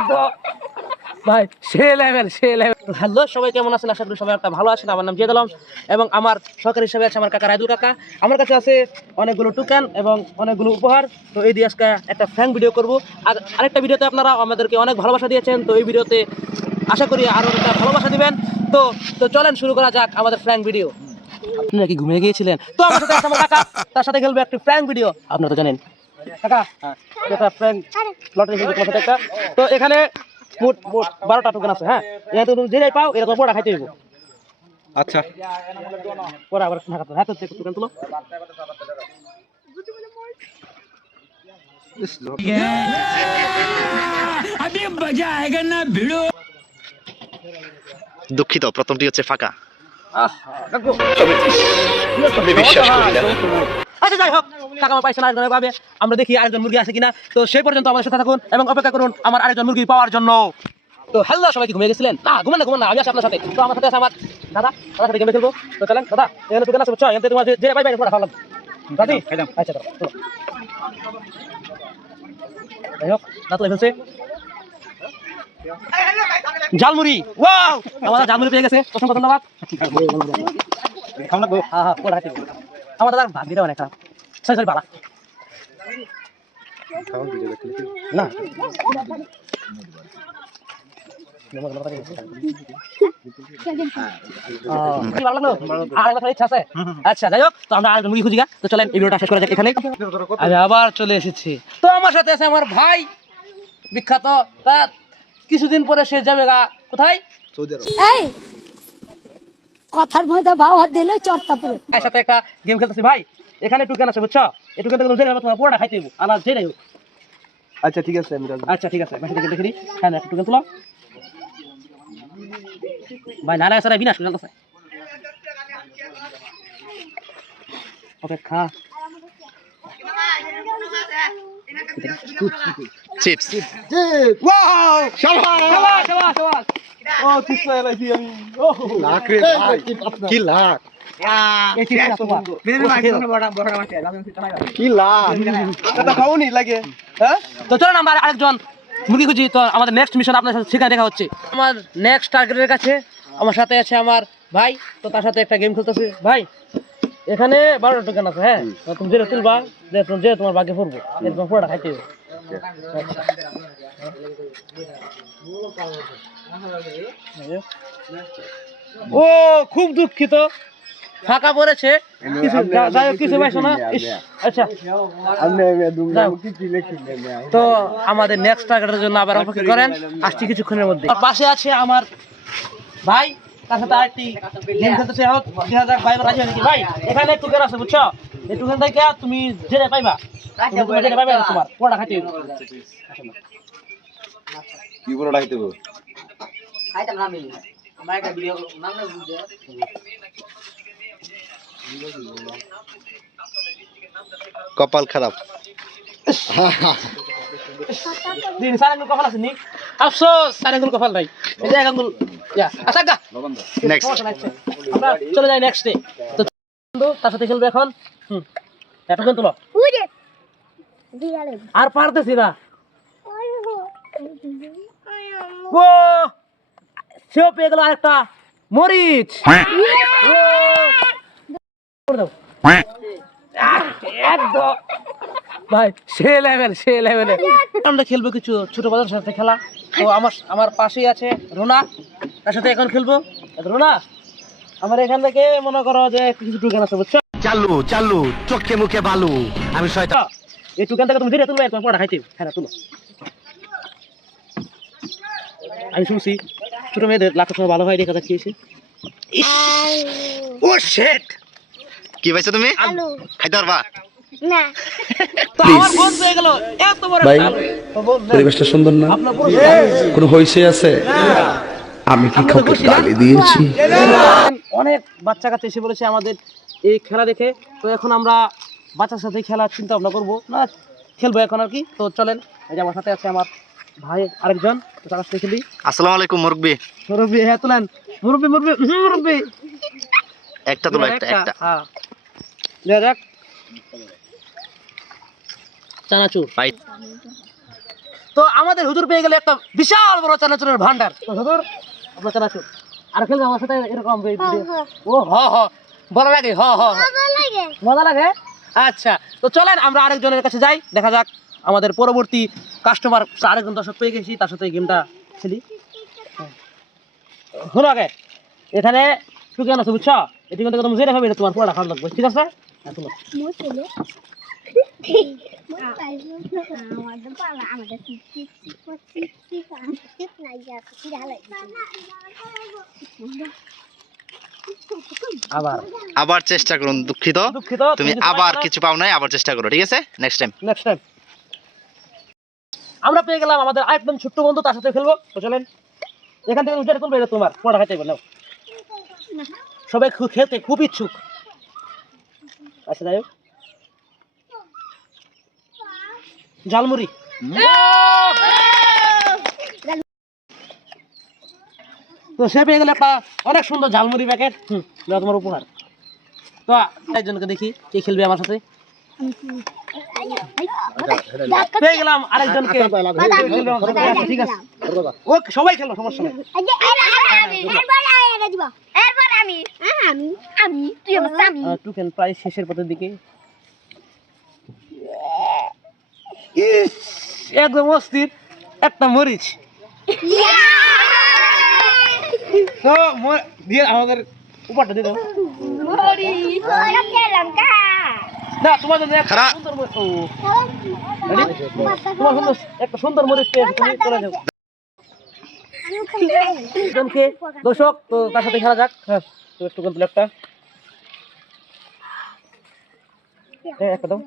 একদম। ভাই, সে লেভেল সে লেভেল হ্যালো, সবাই কেমন আছেন? আশা করি সবাই একটা ভালো আছেন। আমার নাম জিয়াদ আলম এবং আমার সহকারী হিসেবে আছে আমার কাকা রায়দুল কাকা। আমার কাছে আছে অনেকগুলো টুকান এবং অনেকগুলো উপহার। তো এই দিয়ে আজকে একটা ফ্যাং ভিডিও করব। আর আরেকটা ভিডিওতে আপনারা আমাদেরকে অনেক ভালোবাসা দিয়েছেন। তো এই ভিডিওতে আশা করি আরও একটা ভালোবাসা দিবেন। তো তো চলেন, শুরু করা যাক আমাদের ফ্র্যাঙ্ক ভিডিও আপনারা কি ঘুমিয়ে গিয়েছিলেন? তো আমার সাথে আমার কাকা। তার সাথে খেলবে একটি ফ্র্যাঙ্ক ভিডিও আপনারা তো জানেন। এটা তো এখানে মোট মোট বারোটা টোকেন আছে হ্যাঁ? এখানে তুমি যেটাই পাও এটা তো খাইতে হইব। আচ্ছা। আবার টোকেন তুলো। দুঃখিত প্রথমটি হচ্ছে ফাঁকা। আমি বিশ্বাস করি না। আচ্ছা যাই হোক টাকা আমার পাইছে না আরেকজন পাবে আমরা দেখি আরেকজন মুরগি আছে কিনা। তো সেই পর্যন্ত আমার সাথে থাকুন এবং অপেক্ষা করুন আমার আরেকজন মুরগি পাওয়ার জন্য। তো হ্যালো সবাই কি ঘুমিয়ে গেছিলেন? না ঘুমান না ঘুমান না আমি আছি আপনার সাথে। তো আমার সাথে আছে আমার দাদা। দাদা সাথে গেমে খেলব। তো চলেন দাদা এখানে দোকান আছে বুঝছ? এখান থেকে তোমার যে পাইবে পড়া ভালো দাদি? আচ্ছা দাদা যাই হোক দাঁত ফেলছে। জালমুড়ি ওয়াও আমাদের জালমুড়ি পেয়ে গেছে। অসংখ্য ধন্যবাদ। হ্যাঁ হ্যাঁ পড়া হাতে আমার দাদা অনেক খারাপ। সরি সরি বালা না? আচ্ছা যাই হোক তো আমরা আর মুরগি খুঁজি গা। তো চলেন এই ভিডিওটা শেষ করা যাক এখানে। আমি আবার চলে এসেছি। তো আমার সাথে আছে আমার ভাই বিখ্যাত তা কিছুদিন পরে সে যাবে গা। কোথায়? কথার মধ্যে ভাও দিলে চর্চা পুরো সাথে একটা গেম খেলতেছি ভাই। এখানে টুকেন আছে বুঝছ? এই টুকেন থেকে তুমি জেনে তোমার পুরোটা খাইতে হইব। আলাদা জেনে আচ্ছা ঠিক আছে আমি আচ্ছা ঠিক আছে থেকে দেখে দিই হ্যাঁ একটা টুকেন তুলো। ভাই নানা সারা বিনাশ করে চলতেছে ওকে খা। চিপস রে ভাই কি লাখ এই চিপসটা কি লাখ লাগে হ্যাঁ তো চলুন আমরা আরেকজন মুরগি খুঁজি তো আমাদের নেক্সট মিশন আপনার সাথে সেখানে দেখা হচ্ছে। আমার নেক্সট টার্গেটের কাছে আমার সাথে আছে আমার ভাই তো তার সাথে একটা গেম খেলতেছে। ভাই এখানে বারোটা টোকেন আছে হ্যাঁ? তুমি যেটা তুলবা যে তুমি যে তোমার বাগে পড়ব এরকম পুরোটা খাইতে ও খুব দুঃখিত। ফাঁকা পড়েছে। কিছু যাই হোক কিছু পাইছো না? আচ্ছা। তো আমাদের নেক্সট টার্গেটের জন্য আবার অপেক্ষা করেন। আসছি কিছুক্ষণের মধ্যে। পাশে আছে আমার ভাই তার সাথে আরেকটি গেম খেলতেছে হোক ভাই রাজি হয় নাকি ভাই এখানে একটু গেম আছে বুঝছ? এই টুকেন থেকে তুমি যেটা পাইবা যেটা তোমার খাইতে হবে। কপাল খারাপ। দিন সার আঙ্গুল কপাল আছে নি আফসোস সার আঙ্গুল কপাল নাই। এক আঙ্গুল আচ্ছা নেক্সট নাই, আমরা চলে যাই নেক্সট ডে তার সাথে খেলবে এখন। এতক্ষণ তুলো আর পারতেছি না। ও সেও পেয়ে গেল আরেকটা। মরিচ। ও! করে দাও। আহ, একদম ভাই সে লেভেল সে লেভেলে আমরা খেলব কিছু ছোট বাজার সাথে খেলা। তো আমার আমার পাশেই আছে রোনা। তার সাথে এখন খেলব। রোনা আমার এখান থেকে মনে করো যে কিছু টুকেন আছে বুঝছ? চালু চালু চোখে মুখে বালু। আমি শয়তান। এই টুকেন থেকে তুমি ধীরে তুলবে তোমার পড়া খাইতে হ্যাঁ তুলো। আমি শুনছি ছোট মেয়েদের লাখের সময় ভালো হয় দেখা যাচ্ছে এসে ও শেট কি পাইছো তুমি? খাইতে পারবা? হয়ে গেল এত বড় ভাই, চাল। তো বোন, না, পরিবেশটা সুন্দর না? কোনো হইসে আছে? আমি কি কাউকে গালি দিয়েছি? অনেক বাচ্চা কাচ্চা এসে বলেছে আমাদের এই খেলা দেখে। তো এখন আমরা বাচ্চার সাথে খেলার চিন্তা ভাবনা করব। না খেলব এখন আর কি। তো চলেন এই যে আমার সাথে আছে আমার ভাই আরেকজন তো তার সাথে খেলি। আসসালামু আলাইকুম মুরব্বি। মুরব্বী হ্যাঁ তোলেন। মুরব্বী মুরব্বী মুরব্বী। একটা তো একটা একটা হ্যাঁ। দেখা চানাচুর। তো আমাদের হুজুর পেয়ে গেলে একটা বিশাল বড় চানাচুরের ভান্ডার তো হুজুর আপনার চানাচুর। আর খেলবে আমার সাথে এরকম? ও হ হ। বলা লাগে হ হ। মজা লাগে? আচ্ছা তো চলেন আমরা আরেকজনের কাছে যাই দেখা যাক আমাদের পরবর্তী কাস্টমার আরেকজন দর্শক পেয়ে গেছি তার সাথে গেমটা খেলি। শোনো আগে এখানে তুই কেন আছে বুঝছ? এটি কিন্তু তুমি জেনে ভাবি তোমার পড়া খারাপ লাগবে ঠিক আছে? হ্যাঁ। আবার। আবার চেষ্টা করুন দুঃখিত। তুমি আবার কিছু পাও নাই আবার চেষ্টা করো ঠিক আছে? নেক্সট টাইম নেক্সট টাইম আমরা পেয়ে গেলাম আমাদের একদম ছোট্ট বন্ধু তার সাথে খেলব। তো চলেন এখান থেকে উঠে এটা তোমার পড়া খাইতে নাও। সবাই খু- খেলতে খুব ইচ্ছুক। আচ্ছা যাই হোক। ঝালমুড়ি। তো সে পেয়ে গেলে একটা অনেক সুন্দর ঝালমুড়ি প্যাকেট হুম তোমার উপহার। তো একজনকে দেখি কে খেলবে আমার সাথে। পেয়ে গেলাম আরেকজনকে। ঠিক আছে। ও সবাই খেলো সমস্যা নেই। এরপর আমি। আমি আমি তুই আমার স্বামী। টুকেন প্রায় শেষের পথের দিকে। একদম অস্থির একটা মরিচ। তো ম- দিয়ে আমাদের দিয়ে দাও। না তোমার জন্য একটা সুন্দর মরিচ। ও, ready? তোমার সুন্দর একটা সুন্দর মরিচ পেয়েছ তুমি চলে যাও দর্শক তো তার সাথে খেলা যাক। হ্যাঁ তো একটু কিন্তু একটা। একটা দাও।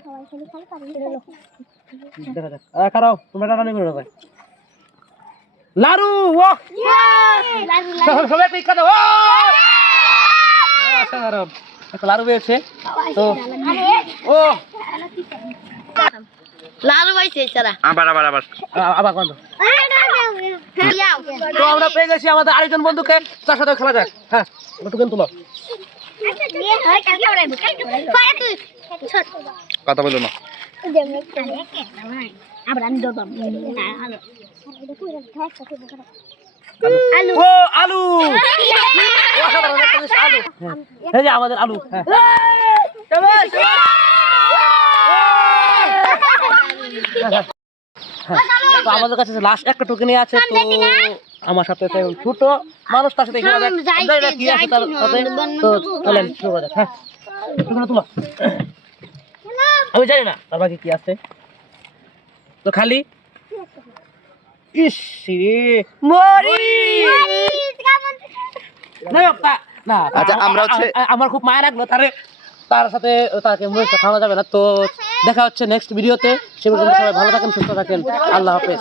দেখা। যাক আহ, খারাও তোমরা টানা নেবে না লারু ও সবাই- সবাই একটা ও! অসাধারণ লারু পেয়েছে তো ও লালু পাইছে সারা আবার আবার আবার। আবার বন্ধ। তো আমরা পেয়ে গেছি আমাদের আরেকজন বন্ধুকে। তার সাথে খেলা যাক। হ্যাঁ একটু কিন্তু তুলো কথা বলো না। আলু হ্যাঁ। আমাদের আলু হ্যাঁ হ্যাঁ। তো আমাদের কাছে লাস্ট একটা টোকেন আছে তো আমার সাথে ছোট মানুষ তার সাথে কি আছে তার সাথে তো চলেন শুরু করা যাক হ্যাঁ তুলো আমি জানি না তার বাকি কি আছে? তো খালি? ইস রে মরি! না না আচ্ছা, আমরা হচ্ছে- খুব মায়া লাগল তারে তার সাথে তাকে খাওয়া যাবে না। তো দেখা হচ্ছে নেক্সট ভিডিওতে সে পর্যন্ত সবাই ভালো থাকেন সুস্থ থাকেন। আল্লাহ হাফেজ।